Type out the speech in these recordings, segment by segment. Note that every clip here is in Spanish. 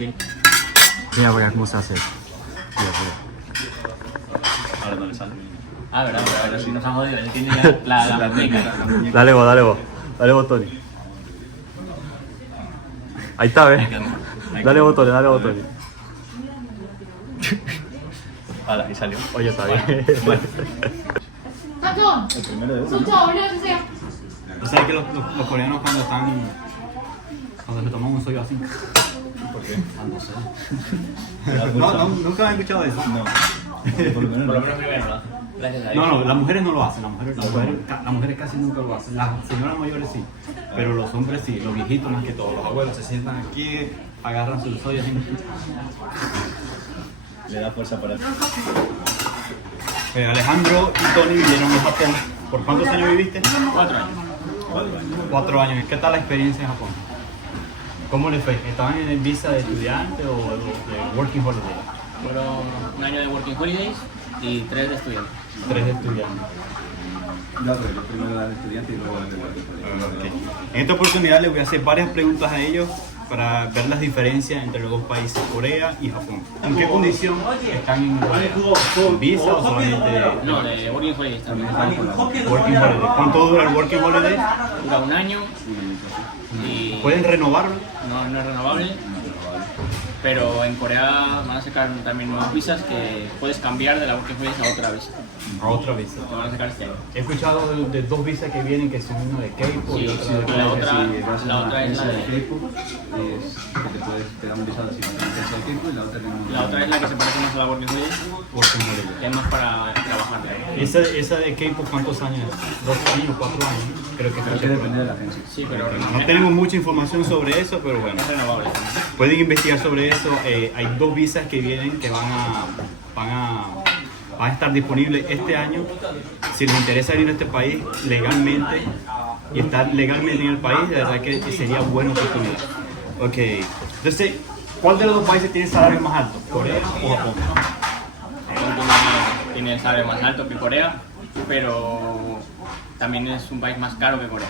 Sí. Mira, voy a ver cómo se hace. Mira, Ahora no le sale. Ah, verdad, pero si nos ha jodido, él tiene ya la muñeca. mira. Dale vos, dale vos. Dale vos, Tony. Ahí está, ¿ves? Dale vos, Tony, dale vos, Tony. Ahora, ahí salió. Oye, está bien. 삼촌! El primero de uno. 숫자 올려주세요. ¿Tú sabes que los coreanos cuando se toman un sollo así? ¿Por qué? No sé. No, nunca he escuchado eso. No. Por lo menos primero, ¿no? Gracias a Dios. No, las mujeres no lo hacen, las mujeres casi nunca lo hacen. Las señoras mayores sí, pero los hombres sí, los viejitos más que todo. Los abuelos se sientan aquí, agarran sus ollas y le da fuerza para eso. Alejandro y Tony vivieron en Japón. ¿Por cuántos años viviste? 4 años. 4 años. ¿Qué tal la experiencia en Japón? ¿Cómo les fue? ¿Estaban en el visa de estudiante o de working holiday? Fueron un año de working holidays y 3 de estudiante. 3 de estudiante. No, pero yo primero era de estudiante y luego era de guardia. Okay. En esta oportunidad les voy a hacer varias preguntas a ellos para ver las diferencias entre los dos países, Corea y Japón. ¿En qué condición están en Corea? ¿En visa o solamente No, de working holidays también. working holiday? ¿Cuánto dura el working holiday? Dura un año y ¿Pueden renovarlo? no es renovable. Pero en Corea van a sacar también nuevas visas que puedes cambiar de la working holidays a otra visa. A otra visa. Te van a sacar este año. He escuchado de 2 visas que vienen, que son una de K-pop y Sí, otra sí, de la Corea. otra- Si vas a la una otra es la agencia de de- K-pop, es que te dan un visado si vas a una agencia de K-pop y la otra no. La otra es la que se parece más a la working holidays, Working holiday. que es más para trabajar. Esa de K-pop, ¿cuántos años es? 2 años, 4 años. Creo que Creo que depende de la agencia. Sí, pero no tenemos mucha información sobre eso, pero bueno. es renovable. Pueden investigar sobre eso. Hay 2 visas que vienen que van a estar disponibles este año. Si les interesa venir a este país legalmente y estar legalmente en el país, de verdad que sería buena oportunidad. Ok, entonces, ¿cuál de los dos países tiene el salario más alto? ¿Corea o Japón? Japón tiene el salario más alto que Corea, pero también es un país más caro que Corea.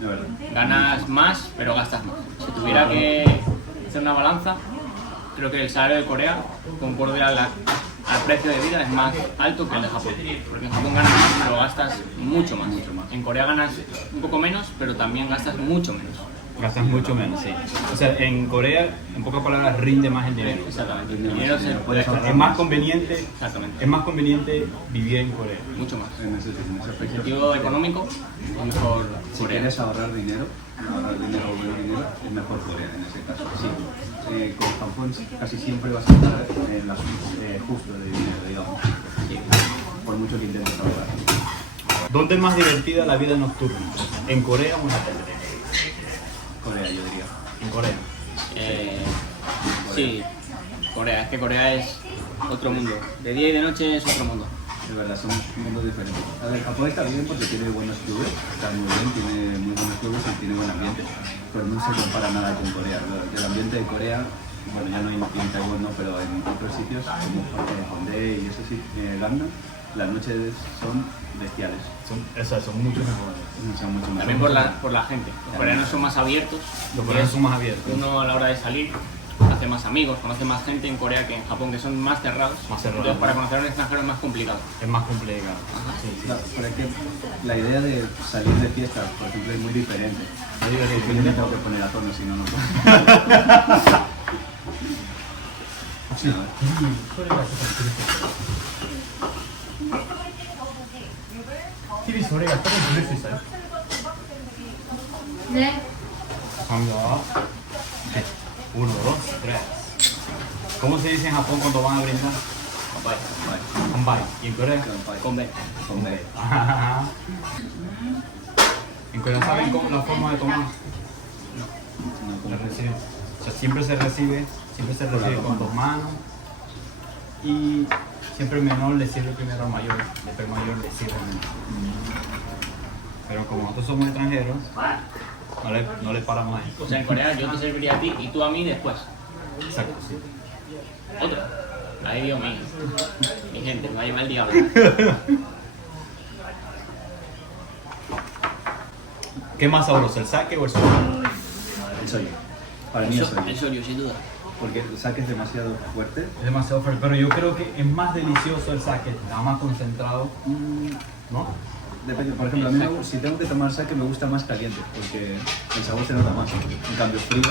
De verdad. Ganas más, pero gastas más. Si tuviera que hacer una balanza, creo que el salario de Corea, concorde al precio de vida, es más alto que el de Japón. Porque en Japón ganas más, pero gastas mucho más. En Corea ganas un poco menos, pero también gastas mucho menos. Gastas mucho menos, sí. O sea, en Corea, en pocas palabras, rinde más el dinero. Exactamente. El dinero se Es más conveniente, Exactamente. es más conveniente vivir en Corea. Mucho más. En ese En aspecto. sentido económico, es mejor Si Corea. quieres ahorrar dinero o ver dinero, es mejor Corea en ese caso. Sí. Con Japón casi siempre vas a estar en la justo de dinero, digamos. Sí. Por mucho que intentes ahorrar. ¿Dónde es más divertida la vida nocturna? ¿En Corea o en Japón? Corea, yo diría. En Corea. Sí, Corea. Es que Corea es otro mundo. De día y de noche es otro mundo. De verdad, son mundos diferentes. A ver, Japón está bien porque tiene buenos clubes, está muy bien, tiene muy buenos clubes y tiene buen ambiente, pero no se compara nada con Corea. El ambiente de Corea, bueno, ya no hay en Taiwán, no, pero en otros sitios, como Hongdae y eso sí, Gangnam, las noches son bestiales. Son mucho mejores. Son mucho más. También por la gente. Los coreanos son más abiertos. Los coreanos son más abiertos. Uno a la hora de salir hace más amigos, conoce más gente en Corea que en Japón, que son más cerrados. Más cerrados. Entonces, para conocer a un extranjero es más complicado. Es más complicado. Sí, sí. Pero es que la idea de salir de fiesta, por ejemplo, es muy diferente. Muy divertido. Yo me tengo que poner a tono, si no, no puedo. Sí. TV 소리가 조금 들릴 수 있어요? 네. Cuando... Uno, dos, tres. ¿Cómo se dice en Japón cuando van a brindar? Konbai. ¿Y en Corea? Con B. Hongdae. ¿En Corea saben cómo la forma de tomar? La reciben. O sea, siempre se recibe con 2 manos y siempre el menor le sirve primero al mayor, después el mayor le sirve al menor. Pero como nosotros somos extranjeros, no le paramos ahí. O sea, en Corea yo te serviría a ti y tú a mí después. Exacto, sí. Otro. Ay, Dios mío. Mi gente, me va a llevar el diablo. ¿Qué más sabroso, el sake o el soju? El soyo. Para mí es soyo. El solio, sin duda. porque el sake es demasiado fuerte. Es demasiado fuerte, pero yo creo que es más delicioso el sake, está más concentrado, ¿no? Depende, por ejemplo, a mí si tengo que tomar sake me gusta más caliente, porque el sabor se nota más. En cambio frío,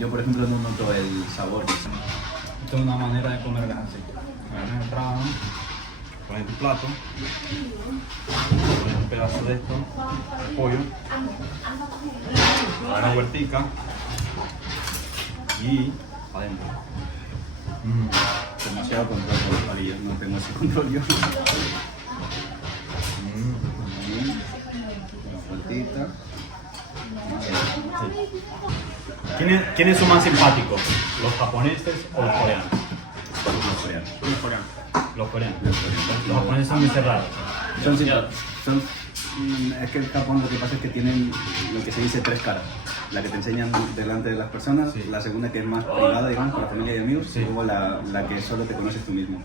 yo por ejemplo no noto el sabor. Esto es una manera de comerlas así. Agarras el rábano, pones tu plato, pones un pedazo de esto, de pollo, una huertica y adentro. Demasiado control con los palillos, no tengo ese control yo. Una fuertita. ¿Quiénes son más simpáticos? ¿Los japoneses o los coreanos? Los coreanos. Los coreanos. Los coreanos. Los japoneses son muy cerrados. Es que en Japón lo que pasa es que tienen lo que se dice 3 caras. La que te enseñan delante de las personas, Sí. la segunda que es más privada, digamos, para familia y amigos, Sí. y luego la que solo te conoces tú mismo.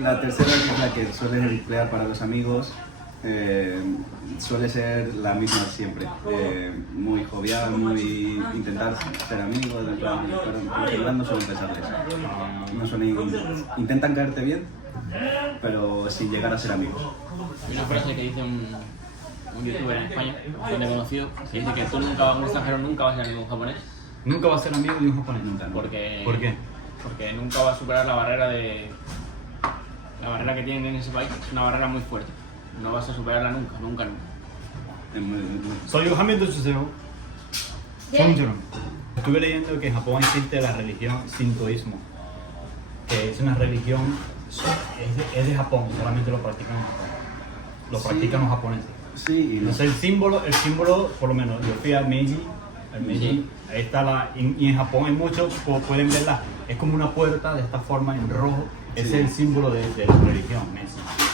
La tercera, que es la que sueles emplear para los amigos, suele ser la misma siempre. Muy jovial, muy intentar ser amigos, pero por lo general no suelen pensar de eso. No suelen, intentan caerte bien, pero sin llegar a ser amigos. Hay una frase que dice un youtuber en España, bastante conocido, que dice que tú nunca, un extranjero nunca va a ser amigo de un japonés. Nunca va a ser amigo de un japonés. Nunca, ¿no? Porque, ¿Por qué? Porque nunca va a superar la barrera que tienen en ese país. Es una barrera muy fuerte. No vas a superarla nunca, nunca, nunca. Es muy- Soy Yohamid Doshiseo. Estuve leyendo que en Japón existe la religión sintoísmo, que es una religión, es de Japón, solamente lo practican en Japón. Lo practican los japoneses. Sí, y no. Entonces el símbolo, por lo menos, yo fui al Meiji, Sí. ahí está y en Japón hay muchos, como pueden verla, es como una puerta de esta forma en rojo, ese Sí. es el símbolo de la religión, Meiji,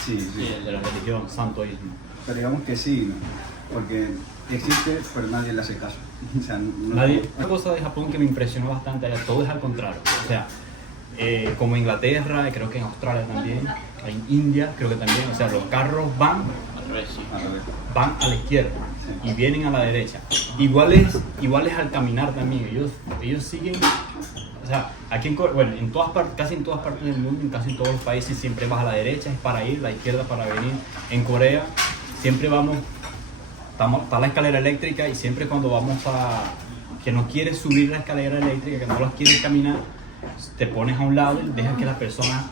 Sí, sí. Sí, de la religión santoísmo. Pero digamos que sí, ¿no? Porque existe, pero nadie le hace caso. O sea, no, Una cosa de Japón que me impresionó bastante era todo es al contrario, o sea, como Inglaterra, creo que en Australia también, en India creo que también, o sea, los carros van Al revés, sí. Al revés. a la izquierda y vienen a la derecha. Iguales al caminar también, ellos siguen, o sea, aquí bueno, en todas partes, casi en todas partes del mundo, en casi todos los países siempre vas a la derecha es para ir, la izquierda para venir. En Corea siempre está la escalera eléctrica y siempre cuando vamos que no quieres subir la escalera eléctrica, que no las quieres caminar, te pones a un lado y dejas que las personas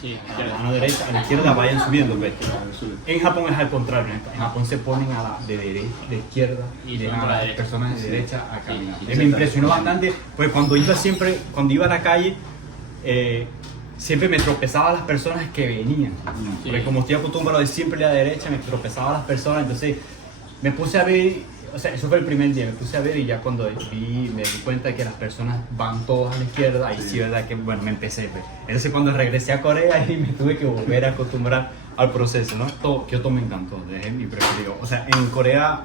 Sí, a la mano derecha, a la izquierda vayan subiendo, ¿ves? Sube. En Japón es al contrario, en Japón se ponen de izquierda y dejan a las personas de derecha a caminar. Sí, Me impresionó bastante, pues cuando iba a la calle, siempre me tropezaba a las personas que venían. Sí. Porque como estoy acostumbrado de siempre ir a la derecha, me tropezaba a las personas, entonces me puse a ver, o sea, eso fue el primer día, me puse a ver y ya cuando me di cuenta de que las personas van todas a la izquierda, ahí sí, verdad que, bueno, me empecé, pues. Entonces cuando regresé a Corea y me tuve que volver a acostumbrar al proceso, ¿no? Kioto me encantó, es mi preferido. O sea, en Corea,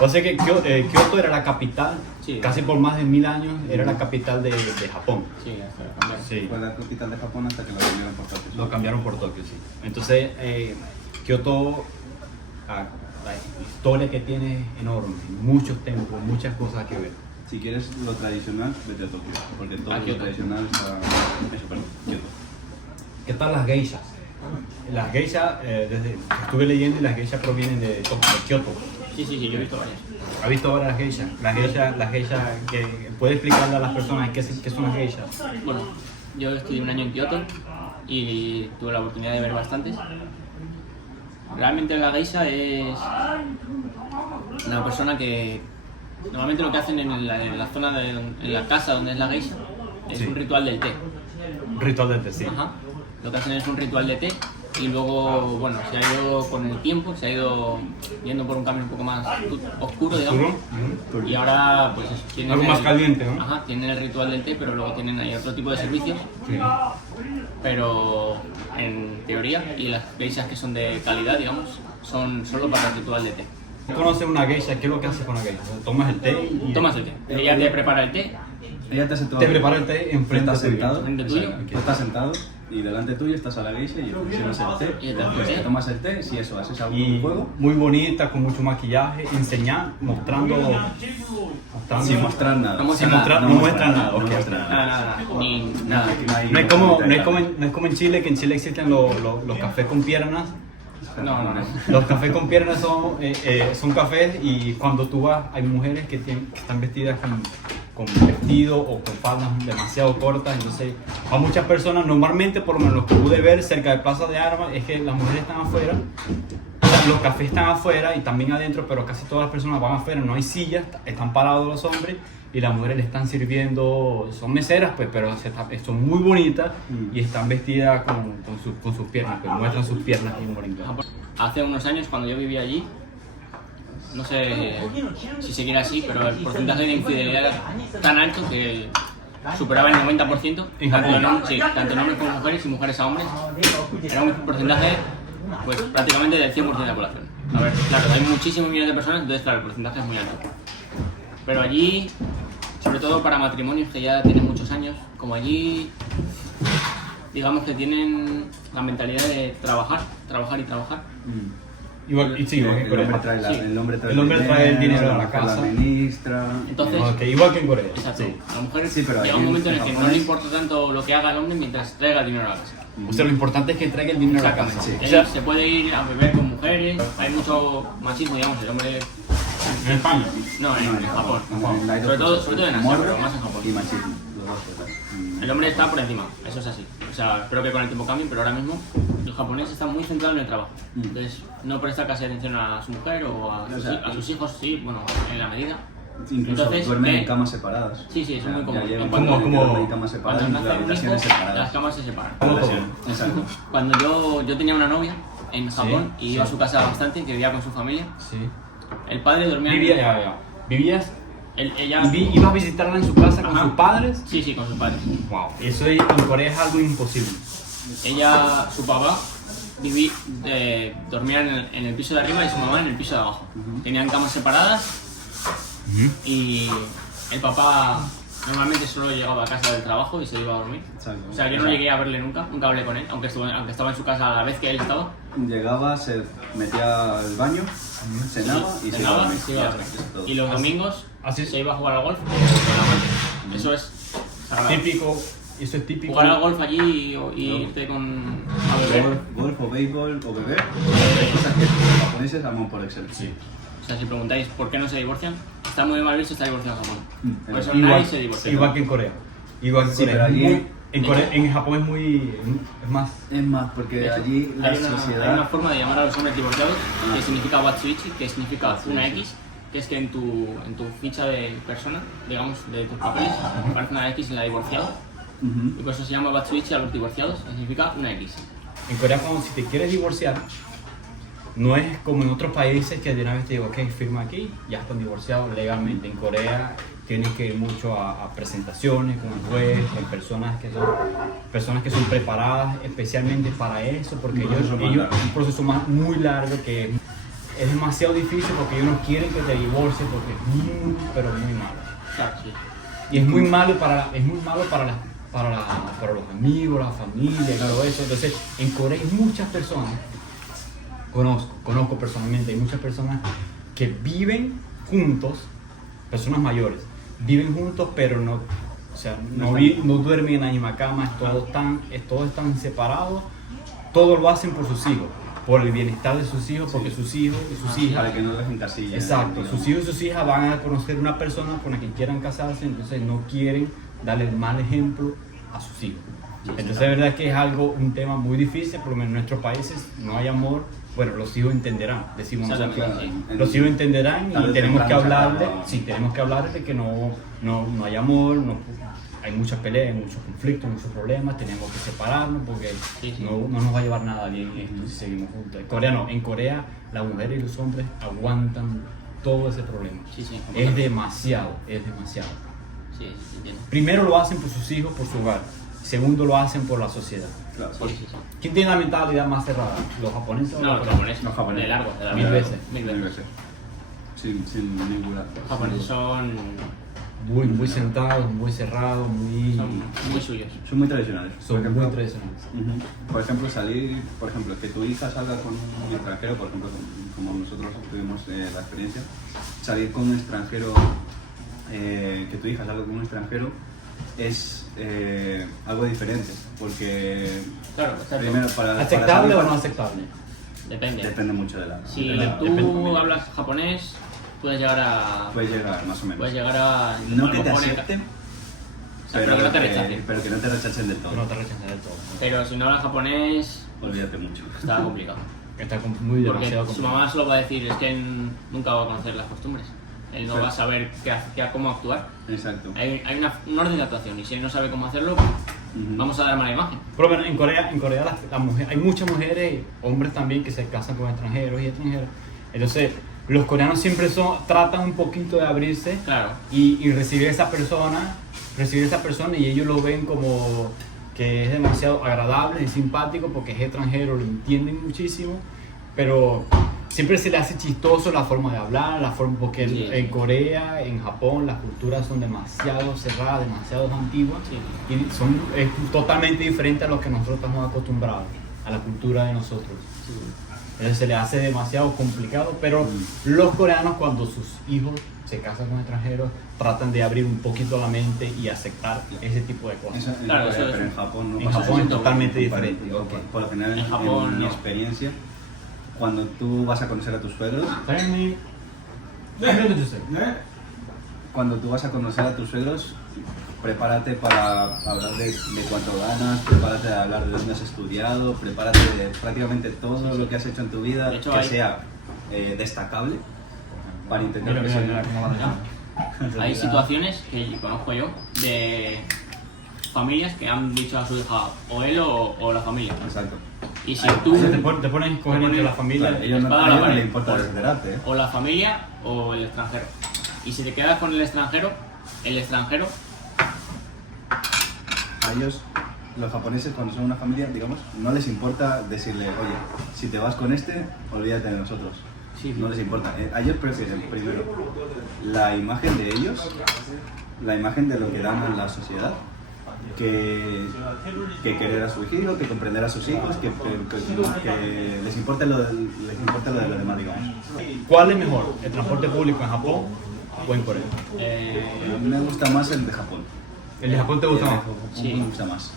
o sea que Kioto era la capital, Sí. casi por más de 1000 años, era la capital de Japón. Sí, hasta cambiar. Sí. Fue la capital de Japón hasta que lo cambiaron por Tokio. Lo cambiaron por Tokio, sí. Entonces, Kioto, la historia que tiene es enorme, muchos templos, muchas cosas que ver. Si quieres lo tradicional, vete a Tokio. Porque todo lo Kioto. tradicional está. Eso, perdón, Kioto. ¿Qué tal las geishas? Las geishas, estuve leyendo y las geishas provienen de Kioto. Sí, yo he visto varias. ¿Ha visto ahora las geishas? Las geishas, ¿puede explicarle a las personas qué son las geishas? Bueno, yo estudié un año en Kioto y tuve la oportunidad de ver bastantes. Realmente la geisha es una persona que normalmente lo que hacen en la zona en la casa donde es la geisha es Sí. un ritual del té. Un ritual del té, sí. Ajá. Lo que hacen es un ritual de té y luego, bueno, se ha ido con el tiempo, se ha ido yendo por un camino un poco más oscuro, digamos. Ujú. Y ahora, pues eso, tienen Algo más caliente, ¿no? Ajá, tienen el ritual del té, pero luego tienen ahí otro tipo de servicios. Sí. Pero en teoría, y las geishas que son de calidad, digamos, son solo para el ritual de té. ¿Conoces una geisha? ¿Qué es lo que hace con la geisha? Tomas el té y... Tomas el té, ella te prepara el té Ella te hace todo. te prepara el té enfrente Estás tuyo. sentado. Enfrente tuyo. Tú estás sentado y delante tuyo estás a la geisha y fusionas el té. Y te Pues te tomas el té, si eso, haces algún Y juego. muy bonita, con mucho maquillaje, enseñando, mostrando. Sin mostrar nada. No Sin mostrar, no muestra nada. No ok, muestra ok. Nada, ni Nada, nada. aquí no hay. No es como en Chile, que en Chile existen los cafés con piernas. No. Los cafés con piernas son cafés y cuando tú vas hay mujeres que están vestidas con vestido o con faldas demasiado cortas, entonces a muchas personas, normalmente por lo menos lo que pude ver cerca de Plaza de Armas es que las mujeres están afuera, o sea, los cafés están afuera y también adentro, pero casi todas las personas van afuera, no hay sillas, están parados los hombres y las mujeres le están sirviendo, son meseras pues, pero son muy bonitas y están vestidas con sus piernas, pues muestran sus piernas bien bonitas. Hace unos años, cuando yo vivía allí, no sé si seguirá así, pero el porcentaje de infidelidad era tan alto que superaba el 90%, tanto en hombres como mujeres y mujeres a hombres. Era un porcentaje pues, prácticamente del 100% de la población. A ver, claro, hay muchísimos millones de personas, entonces claro, el porcentaje es muy alto. Pero allí, sobre todo para matrimonios que ya tienen muchos años, como allí, digamos que tienen la mentalidad de trabajar y trabajar. Igual que el hombre Corea. trae, Sí. el hombre El hombre trae el dinero a la casa. La ministra. Entonces, Ok, igual que en Corea. exacto, Sí. a la mujer Sí, pero llega allí un momento en el en que no Japón le es- importa tanto lo que haga el hombre mientras traiga el dinero a la casa. O sea, lo importante es que traiga el dinero a la casa. Exactamente, O Él sea, se puede ir a beber con mujeres, hay mucho machismo, digamos, el hombre... en España. No, en Japón. Hay dos Sobre todo cosas, en Asia, morbo pero más en Japón. y machismo, los dos cosas. El hombre está por encima, eso es así. O sea, espero que con el tiempo cambie, pero ahora mismo el japonés está muy centrado en el trabajo. Entonces, no presta casi atención a su mujer o a sus hijos, sí, bueno, en la medida. Incluso Entonces, duermen ¿qué? en camas separadas. Sí, sí, son muy Ya cómodos. llega un Cuando- punto en el que como- duermen en camas separadas Cuando y las nace un hijo, habitaciones las separadas. camas se separan. Exacto. Cuando yo tenía una novia en Japón y iba a sí. su casa bastante, que vivía con su familia, Sí. el padre dormía... ¿Vivías? Ella... ¿Ibas a visitarla en su casa con Ajá. sus padres? Sí, sí, con sus padres. Wow. Eso en Corea es algo imposible. Ella, su papá, dormía en el piso de arriba y su mamá en el piso de abajo. Tenían camas separadas y el papá normalmente solo llegaba a casa del trabajo y se iba a dormir. Exacto. O sea, yo no llegué a verle nunca hablé con él, aunque estaba en su casa a la vez que él estaba. Llegaba, se metía al baño, cenaba y se iba a Cenaba dormir. y se iba a dormir. Eso es todo. Y los domingos Así- se iba a jugar al golf con la amante. Eso es sagrado. Típico, eso es típico. Jugar al golf allí y irte a beber. Golf o béisbol o beber, hay cosas que los japoneses aman por excelencia. O sea, si preguntáis por qué no se divorcian, está muy mal visto estar divorciado en Japón. Por eso Igual, nadie se divorcia. igual que en Corea. Igual que en Sí, Corea. pero allí- En Japón es muy. Es más. Es más, porque allí la hay una sociedad... forma de llamar a los hombres divorciados que significa Watsuichi, que significa una X, que es que en tu ficha de persona, digamos, de tus papeles, aparece una X en la divorciado. Ujú. Y por eso se llama Watsuichi a los divorciados, que significa una X. En Corea, cuando si te quieres divorciar, no es como en otros países que de una vez te digo, ok, firma aquí, ya están divorciados legalmente. En Corea tienes que ir mucho a presentaciones con el juez, con personas que son preparadas especialmente para eso, porque ellos un proceso muy largo que es demasiado difícil porque ellos no quieren que te divorcies porque es muy, pero muy malo. Claro, sí. Y es muy malo para los amigos, la familia y todo eso. Entonces, en Corea hay muchas personas, conozco personalmente, hay muchas personas que viven juntos, personas mayores, viven juntos pero no duermen en la misma cama, todos están separados, todo lo hacen por sus hijos, por el bienestar de sus hijos, porque sus hijos y sus hijas... Para que no los encasillen. Exacto, digamos. sus hijos y sus hijas van a conocer una persona con la que quieran casarse, entonces no quieren darle el mal ejemplo a sus hijos. Entonces de verdad que es un tema muy difícil, por lo menos en nuestros países no hay amor. Bueno, los hijos entenderán, decimos nosotros. Exactamente, sí. Los hijos entenderán y Tarde o tenemos que temprano se hablarle, acaba. sí, tenemos que hablar de que no hay amor, hay muchas peleas, muchos conflictos, muchos problemas, tenemos que separarnos porque Sí, sí. no nos va a llevar nada bien esto si seguimos juntos. En Corea no, en Corea las mujeres y los hombres aguantan todo ese problema. Sí, sí. Es demasiado. Sí, entiendo. Primero lo hacen por sus hijos, por su hogar. Segundo lo hacen por la sociedad. Claro. Sí, sí, sí. ¿Quién tiene la mentalidad más cerrada? ¿Los japoneses o No, los los coreanos? japoneses. Los japoneses. De largo, de largo. Mil veces. Mil Mil veces. veces. Sin ninguna. Los japoneses son muy sentados, muy cerrados, Son muy suyos. Son muy tradicionales. son Por ejemplo, muy tradicionales. Por ejemplo, que tu hija salga con un extranjero, por ejemplo, como nosotros tuvimos la experiencia, salir con un extranjero, que tu hija salga con un extranjero es algo diferente, porque Claro, exacto. primero ¿Aceptable o no aceptable? Depende mucho de la... Si Depende. tú hablas japonés, puedes llegar Puedes llegar más o menos. Puedes llegar a... No a que lo te mejor acepten, pero que no te rechacen. pero que no te rechacen del todo. No te rechazan del todo. Pero si no hablas japonés, Olvídate mucho. está complicado. Está muy Porque demasiado su complicado. mamá solo va a decir, es que él nunca va a conocer las costumbres. Él no Claro. va a saber cómo actuar. Exacto. Hay un orden de actuación y si él no sabe cómo hacerlo, Ujú. vamos a dar mala imagen. Pero bueno, en Corea las mujeres, hay muchas mujeres, hombres también, que se casan con extranjeros y extranjeras. Entonces, los coreanos siempre tratan un poquito de abrirse Claro. y recibir a esa persona y ellos lo ven como que es demasiado agradable, es simpático porque es extranjero, lo entienden muchísimo, pero siempre se le hace chistoso la forma de hablar, porque Sí. en Corea, en Japón, las culturas son demasiado cerradas, demasiado antiguas Sí. y es totalmente diferente a lo que nosotros estamos acostumbrados, a la cultura de nosotros. Entonces se le hace demasiado complicado, pero los coreanos cuando sus hijos se casan con extranjeros tratan de abrir un poquito la mente y aceptar ese tipo de cosas. Eso en Claro, Corea, eso es- pero en Japón no En pasa Japón eso. es totalmente diferente. Por lo general, En Japón, en mi no. experiencia, cuando tú vas a conocer a tus suegros, prepárate para hablar de cuánto ganas, prepárate a hablar de dónde has estudiado, prepárate de prácticamente todo lo que has hecho en tu vida De hecho, que hay- sea destacable para intentar que sea... Hay situaciones que conozco yo de familias que han dicho a su hija o él o la familia. Exacto. Y si Ahí- tú O sea, te ponen a escoger entre la familia. Claro, ellos espada a a la ellos no pared. les importa desesperarte, ¿eh? o la familia o el extranjero. Y si te quedas con el extranjero A ellos, los japoneses, cuando son una familia, digamos, no les importa decirle, oye, si te vas con este, olvídate de nosotros. Sí. No les importa. A ellos prefieren primero la imagen de ellos, la imagen de lo que dan a la sociedad, que querer a su hijo, que comprender a sus hijos, que les importe lo de los demás, digamos. ¿Cuál es mejor, el transporte público en Japón o en Corea? A mí me gusta más el de Japón. ¿El de Japón te gusta más? Sí. Me gusta más.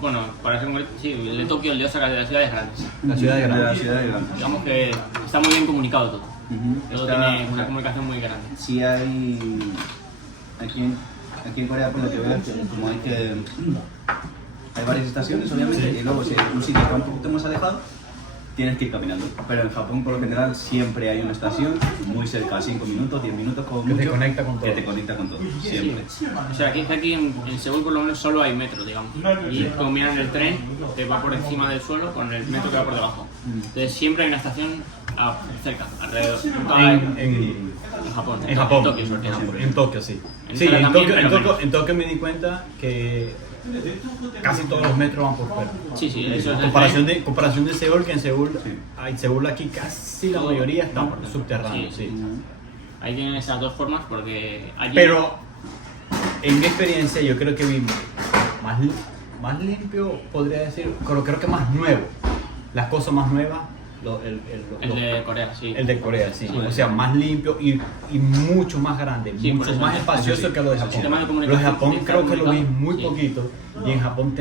bueno, para ser concreto, sí, el de Tokio, el de Osaka, de las ciudades grandes. La ciudad de De la Granada. ciudad de Granada. Digamos que está muy bien comunicado todo. Todo Está- tiene una comunicación muy grande. Sí hay aquí en Corea, por lo que veo, como hay varias estaciones obviamente, y luego si un sitio está un poquito más alejado, tienes que ir caminando. Pero en Japón por lo general siempre hay una estación muy cerca, 5 minutos, 10 minutos como Que te mucho, conecta con todo. que te conecta con todo, siempre. O sea, aquí en Seúl por lo menos solo hay metro, digamos. Y como miran el tren, te va por encima del suelo con el metro que va por debajo. Entonces siempre hay una estación cerca, alrededor. Nunca hay- en Japón. En Japón. Tokio, sobre todo. En Tokio, sí. En Sí, Osaka en también, Tokio, pero menos. en Tokio me di cuenta que casi todos los metros van por fuera. Sí, sí, eso es Comparación de Seúl, que en Seúl aquí casi la mayoría está subterráneo, Sí. sí. Ahí tienen esas dos formas porque allí... Pero en mi experiencia yo creo que vi más limpio, podría decir, pero creo que más nuevo. Las cosas más nuevas, el de Corea, sí. el de Corea, sí. Sí. O sea, más limpio y mucho más grande, Sí, por mucho eso, más sí. espacioso que lo de El Japón. sistema de Los de comunicación Japón está creo que lo vi comunicado, muy sí. poquito y en Japón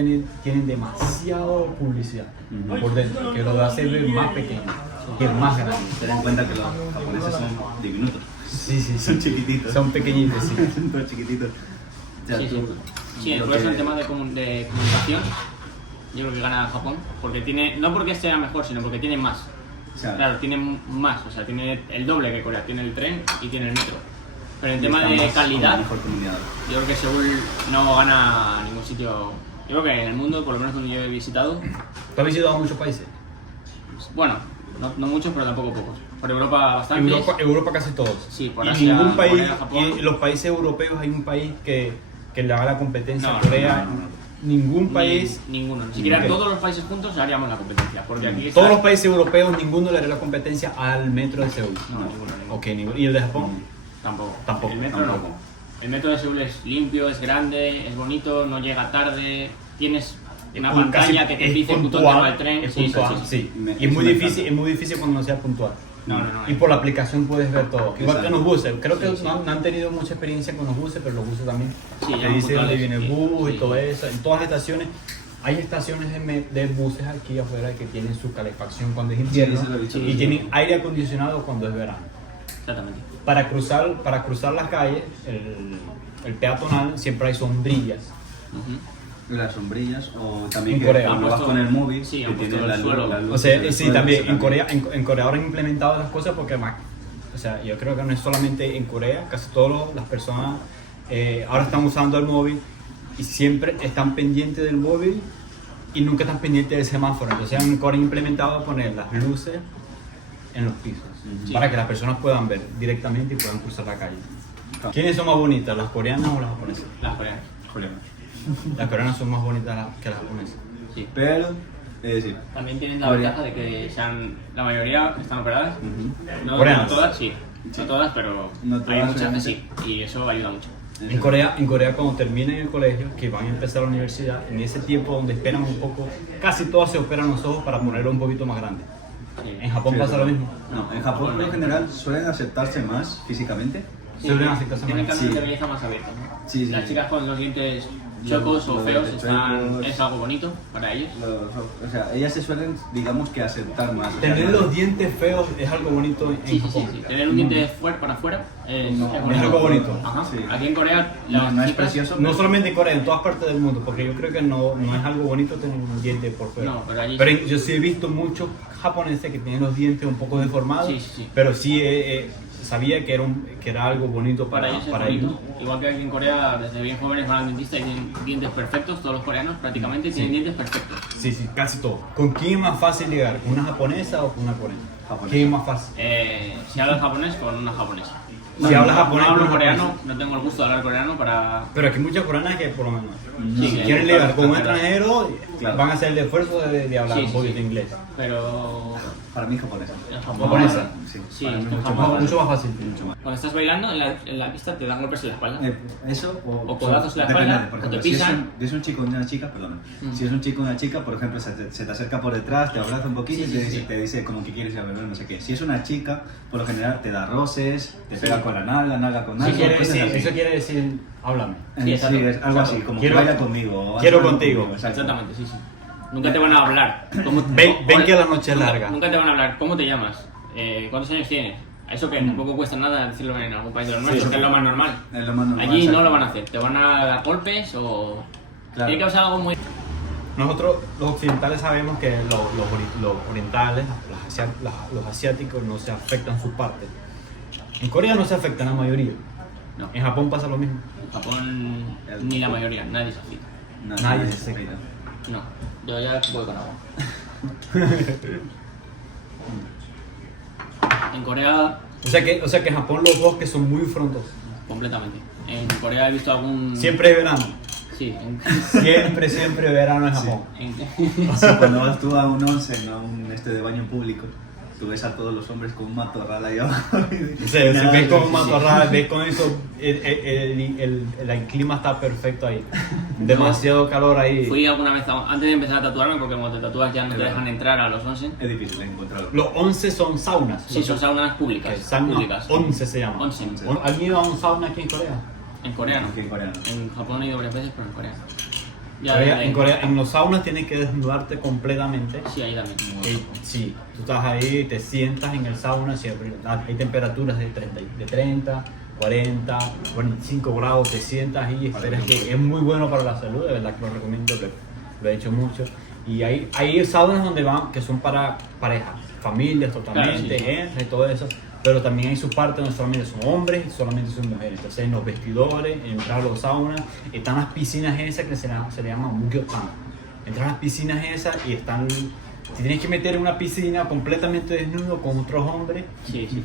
tienen demasiado publicidad por dentro, que lo hace ver más pequeño, que es más grande. Ten en cuenta que los japoneses son diminutos, Sí, son chiquititos. Son pequeñitos, sí. Son todos chiquititos. O sea, Sí, sí. tú- Sí, lo por eso que- el tema de comunicación, yo creo que gana Japón, porque tiene, no porque sea mejor, sino porque tiene más. o sea, Claro, tiene más, o sea, tiene el doble que Corea, tiene el tren y tiene el metro. Pero en tema está de más- calidad, mejor comunidad. yo creo que Seúl no gana ningún sitio. Yo creo que en el mundo, por lo menos donde yo he visitado, ¿Tú has visitado muchos países? bueno, no muchos, pero tampoco pocos. Por Europa bastantes. Europa casi todos. Sí, por y Asia, ningún país, Corea, Japón. y los países europeos hay un país que le haga la competencia No, a Corea. no. Ningún país, Ninguno. Ni siquiera Ok. todos los países juntos haríamos la competencia. Porque aquí todos está- los países europeos, ninguno le hará la competencia al metro de Seúl. No, ninguno. Ok, ¿y el de Japón? Tampoco. Tampoco, El metro tampoco. no. El metro de Seúl es limpio, es grande, es bonito, no llega tarde, tienes una Casi- pantalla que te es dice el botón puntual, del tren. es Sí, puntual, sí, sí. sí. Y es muy difícil cuando no sea puntual. No. Y por la aplicación puedes ver todo. Igual que en los buses. Creo que Sí, sí. no han tenido mucha experiencia con los buses, pero los buses también. Sí, te ya dice puntuales, dónde viene el sí, bus y sí. todo eso. En todas las estaciones. Hay estaciones de buses aquí afuera que tienen su calefacción cuando es invierno eso lo he visto. y tienen aire acondicionado cuando es verano. Exactamente. Para cruzar las calles, el peatonal, siempre hay sombrillas. Ujú. Las sombrillas o también En que Corea. cuando Han vas puesto- con el móvil sí, que han puesto tiene el suelo. la luz O sea, del sí, suelo, también eso en Corea, en Corea ahora han implementado las cosas porque o sea, yo creo que no es solamente en Corea, casi todas las personas ahora están usando el móvil y siempre están pendientes del móvil y nunca están pendientes del semáforo. Entonces en Corea han implementado poner las luces en los pisos Sí. para que las personas puedan ver directamente y puedan cruzar la calle. Claro. ¿Quiénes son más bonitas, las coreanas o las japonesas? Las coreanas. Coreano. Las coreanas son más bonitas que las japonesas. Sí. Pero, sí. También tienen la Corea. ventaja de que la mayoría están operadas. No, Coreanas. no todas, sí. No todas, pero No hay todas, muchas que obviamente. sí. Y eso ayuda mucho. En Corea cuando terminen el colegio, que van a empezar la universidad, en ese tiempo donde esperan un poco, casi todas se operan los ojos para ponerlo un poquito más grande. Sí. En Japón Sí, pasa es lo verdad. mismo. No, en Japón por lo general suelen aceptarse más físicamente. Sí, Suelen aceptarse tienen más. cambios Sí. de belleza más abiertos, ¿no? Sí, sí, Las sí. chicas con los dientes chocos o Los feos dientes es chuecos. algo bonito para ellos. O sea, ellas se suelen, digamos que aceptar más. O sea, Tener no- los dientes feos es algo bonito en Sí, sí, Japón. sí, sí. Tener un diente para afuera es algo bonito. Ajá. Sí. Aquí en Corea No, no es chicas- precioso. No solamente en Corea, en todas partes del mundo, porque yo creo que no es algo bonito tener un diente por fuera. No, pero allí Pero yo sí he visto muchos japoneses que tienen los dientes un poco deformados, Sí, sí, sí. pero sí sabía que era algo bonito para ellos es bonito. ellos. Igual que aquí en Corea, desde bien jóvenes van al dentista y tienen dientes perfectos. Todos los coreanos prácticamente tienen dientes perfectos. Sí, sí, casi todo. ¿Con quién es más fácil ligar? ¿Con una japonesa o con una coreana? Japonesa. ¿Quién es más fácil? Si hablas japonés, con una japonesa. Si hablas japonés, no hablo con una coreano, japonesa. no tengo el gusto de hablar coreano para... Pero aquí hay muchas coreanas que por lo menos, Sí, si que quieren hay ligar con un extranjeras. extranjero, Claro. van a hacer el esfuerzo de hablar Sí, un sí, poquito sí. inglés. Pero... Para mí japonesa. En Japón... ¿Japonesa? Sí, Sí, para mí en mucho Japón. más Mucho más fácil. Mucho más. Cuando estás bailando en la pista te dan golpes en la espalda. Eso O codazos en la depende, espalda, por o te ejemplo, si es, pisan. si es un chico o una chica, perdón. Mm. Si es un chico o una chica, por ejemplo, se te acerca por detrás, te abraza un poquito Sí, y sí, te, sí. te dice como que quieres ir a beber, no sé qué. Si es una chica, por lo general te da roces, te pega con la nalga con Sí, nalga, cosas así. eso quiere decir, háblame. Sí, exacto. es algo así, Exacto. como Quiero- que baila conmigo. o haz quiero algo contigo. exacto. Exactamente, sí, sí. Nunca te van a hablar. Ven que la noche es nunca- larga. Nunca te van a hablar. ¿Cómo te llamas? ¿Cuántos años tienes? Eso que tampoco cuesta nada decirlo en algún país de los nuestros, que es lo más normal. Es lo más normal, Allí exacto. no lo van a hacer. Te van a dar golpes o... Claro. Tiene que pasar algo muy... Nosotros los occidentales sabemos que los orientales, los asiáticos no se afectan sus partes. En Corea no se afectan la mayoría. No. En Japón pasa lo mismo. En Japón ni la mayoría, nadie se afecta. Nadie se afecta. No, yo ya voy con agua. En Corea, O sea que en Japón los bosques son muy frondosos. completamente. En Corea he visto algún... Siempre es verano. Sí, Siempre verano en Japón. Sí, cuando vas tú a un onsen, a un de baño público, tú ves a todos los hombres con un matorral ahí abajo. Se ve con sí, matorral, ves con eso, el clima está perfecto ahí. Demasiado calor ahí. Fui alguna vez, antes de empezar a tatuarme, porque como te tatúas ya no te dejan entrar a los onsen. Es difícil encontrarlo. Los 11 son saunas. Sí, son saunas públicas. Que saunas, públicas. 11 se llama. Onsen. ¿Han ido a un sauna aquí en Corea? En coreano. Aquí en coreano. En Japón he ido varias veces, pero en coreano. En Corea, en los saunas tienes que desnudarte completamente. Sí, ahí también. Sí, tú estás ahí, te sientas en el sauna, siempre hay temperaturas de 30, 40, 45 grados, te sientas ahí y esperas que es muy bueno para la salud, de verdad que lo recomiendo, lo he hecho mucho. Y hay saunas donde van, que son para parejas, familias totalmente, Claro, sí. y todo eso, pero también hay su parte donde solamente son hombres y solamente son mujeres. Entonces en los vestidores, entrar a los saunas, están las piscinas esas que se le llaman mugyeotang. Entras a las piscinas esas y están... Si tienes que meter en una piscina completamente desnudo con otros hombres, Sí, sí.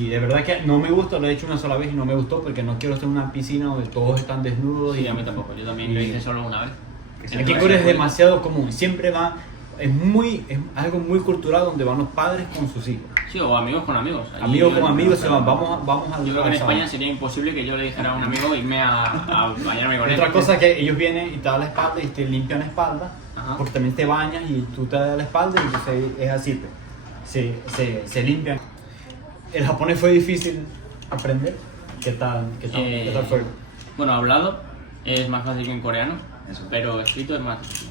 y de verdad que no me gusta, lo he hecho una sola vez y no me gustó porque no quiero estar en una piscina donde todos están desnudos. Sí, y a mí tampoco. Yo también lo hice solo una vez. Aquí en Corea es demasiado común, siempre va, es algo muy cultural donde van los padres con sus hijos. Sí, o amigos con amigos. Allí Amigos yo- con amigos, se van, vamos a Yo creo que en al España sábado. sería imposible que yo le dijera a un amigo irme a bañarme con él. Otra cosa es que ellos vienen y te dan la espalda y te limpian la espalda, Ajá. porque también te bañas y tú te das la espalda y entonces es así, pues. Se limpian. ¿El japonés fue difícil aprender? ¿Qué tal fue? Bueno, hablado es más fácil que en coreano, Eso. pero escrito es más difícil.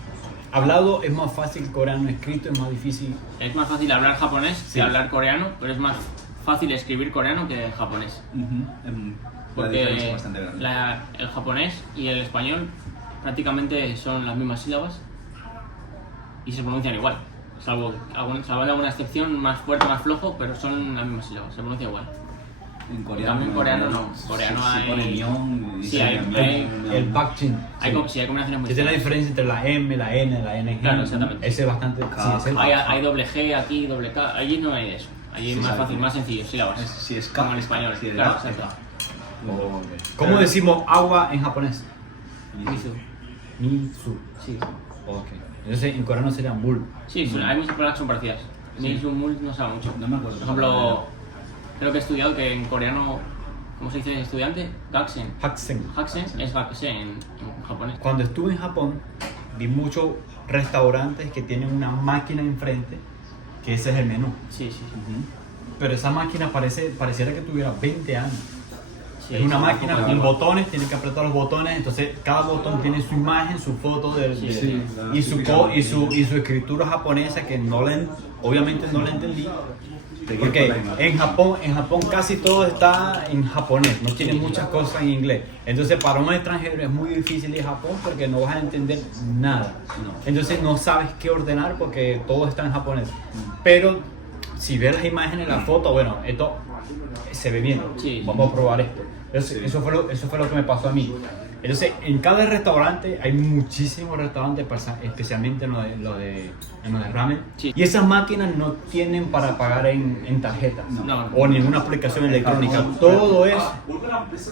Hablado es más fácil coreano, escrito es más difícil. Es más fácil hablar japonés Sí. que hablar coreano, pero es más fácil escribir coreano que japonés. La diferencia es Porque bastante grande. el japonés y el español prácticamente son las mismas sílabas y se pronuncian igual. Salvo alguna excepción más fuerte, más flojo, pero son las mismas sílabas, se pronuncia igual. En coreano, También coreano no. Coreano se hay- pone myeon, Sí, hay- El bakjin. Sí, hay combinaciones muy Que tiene la fuertes. diferencia entre la M, la N, la NG. Claro, exactamente. Ese es bastante. Sí, ese es- Hay doble G aquí, doble K. Allí no hay de eso. Allí es Sí, más sabe. fácil, más sencillo, sílabas. Si es Como K, en español. si es Claro, K, exacto. ¿Cómo decimos agua en japonés? Misu. Misu. Sí. Ok. Entonces en coreano sería mul. Sí, hay muchas palabras que son parecidas. Misu, mul no sabe mucho. No me acuerdo. Por ejemplo, creo que he estudiado que en coreano, ¿cómo se dice estudiante? Gaksen. Haksen. Haksen es Gaksen en japonés. Cuando estuve en Japón, vi muchos restaurantes que tienen una máquina enfrente, que ese es el menú. Sí, sí, sí. Pero esa máquina pareciera que tuviera 20 años. Sí, Es una sí, máquina un poco con antigua. botones, tienen que apretar los botones, entonces cada botón tiene su imagen, su foto Sí, sí, y su escritura japonesa que obviamente no la entendí. Porque en Japón casi todo está en japonés, no tiene muchas cosas en inglés. Entonces para un extranjero es muy difícil ir a Japón porque no vas a entender nada. Entonces no sabes qué ordenar porque todo está en japonés. Pero si ves las imágenes, la foto, bueno, esto se ve bien. Sí. Vamos a probar esto. Entonces, eso fue lo que me pasó a mí. Entonces, en cada restaurante hay muchísimos restaurantes, especialmente en los de ramen. Sí. Y esas máquinas no tienen para pagar en tarjetas No. o ninguna aplicación electrónica. Todo es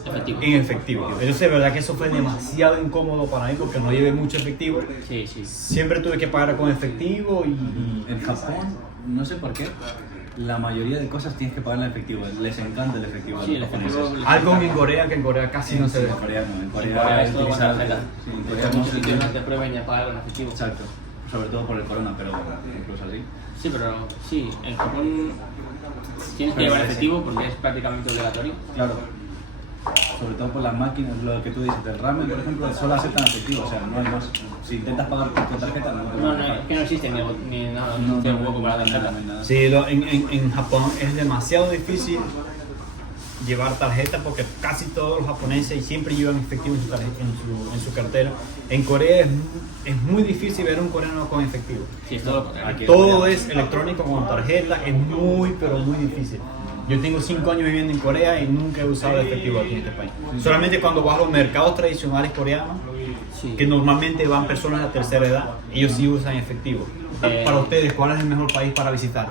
Efectivo. en efectivo. Entonces, de verdad que eso fue demasiado incómodo para mí porque no llevé mucho efectivo. Sí, sí. Siempre tuve que pagar con efectivo y En Japón, no sé por qué, la mayoría de cosas tienes que pagar en efectivo. Les encanta el efectivo a Sí, los el efectivo japoneses. les algo encanta. en Corea que en Corea casi no se ve. En Corea no. En En Corea, Corea es todo con utilizar- tarjeta. sí, en Corea Hay no muchos se sitios utiliza- que te prueben ya pagar con efectivo. Exacto. Sobre todo por el corona, pero incluso así. Sí, pero sí, en Japón tienes que llevar efectivo porque es prácticamente obligatorio. Claro. Sobre todo por las máquinas, lo que tú dices del ramen, por ejemplo, solo aceptan efectivo, o sea, no hay más. Si intentas pagar con tarjeta, no te No, van a no, dejar. es que no existe ni nada, No, no tiene no, hueco para la no, tarjeta. no hay nada. Sí, en Japón es demasiado difícil llevar tarjeta porque casi todos los japoneses siempre llevan efectivo en su cartera. En Corea es muy difícil ver un coreano con efectivo. Sí, es todo lo contrario. Aquí- Todo es electrónico con tarjeta, es muy pero muy difícil. Yo tengo 5 años viviendo en Corea y nunca he usado efectivo aquí en este país. Solamente cuando vas a los mercados tradicionales coreanos, Sí. que normalmente van personas de tercera edad, ellos sí usan efectivo. Para ustedes, ¿cuál es el mejor país para visitar?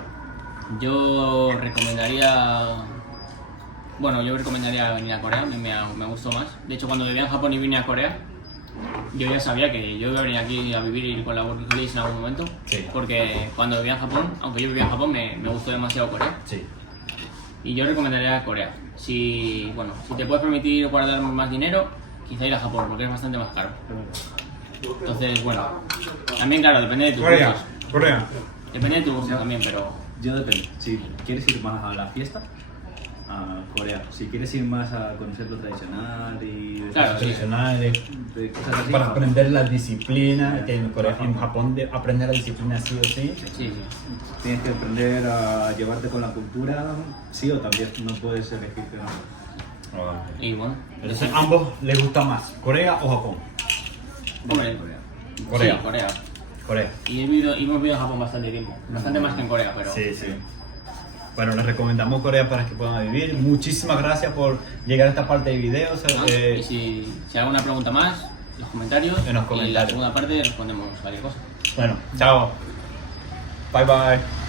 Yo recomendaría venir a Corea, me gustó más. De hecho, cuando vivía en Japón y vine a Corea, yo ya sabía que yo iba a venir aquí a vivir con la Working Holiday en algún momento. Sí. Porque cuando vivía en Japón, aunque yo vivía en Japón, me gustó demasiado Corea. Sí. Y yo recomendaría Corea. Si te puedes permitir guardar más dinero, quizá ir a Japón, porque es bastante más caro. Entonces, bueno, también claro, depende de tus gustos. Corea. Depende de tus gustos también, pero Yo depende. Si quieres ir más a la fiesta, a Corea. Si quieres ir más a conocer lo tradicional y de Claro, cosas, sí. Tradicionales. de cosas así, Para Japón. aprender la disciplina, que en Japón aprender la disciplina sí o sí. sí. Tienes que aprender a llevarte con la cultura, sí o también. No puedes elegir que no. Y bueno, Entonces, ¿ambos les gusta más, Corea o Japón? hombre, Corea. Sí, Corea. Corea. Y hemos vivido en Japón bastante tiempo, bastante más que en Corea, pero Sí, sí. Bueno, les recomendamos Corea para que puedan vivir. Muchísimas gracias por llegar a esta parte de videos. ¿no? Y si hay alguna pregunta más, los comentarios. En los Y comentarios. la segunda parte respondemos cualquier cosa. Bueno, chao. Bye bye.